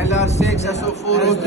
LR6 SO4O3.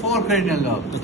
4 cranial nerve.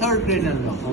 3rd cranial nerve.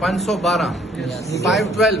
512 512.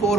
4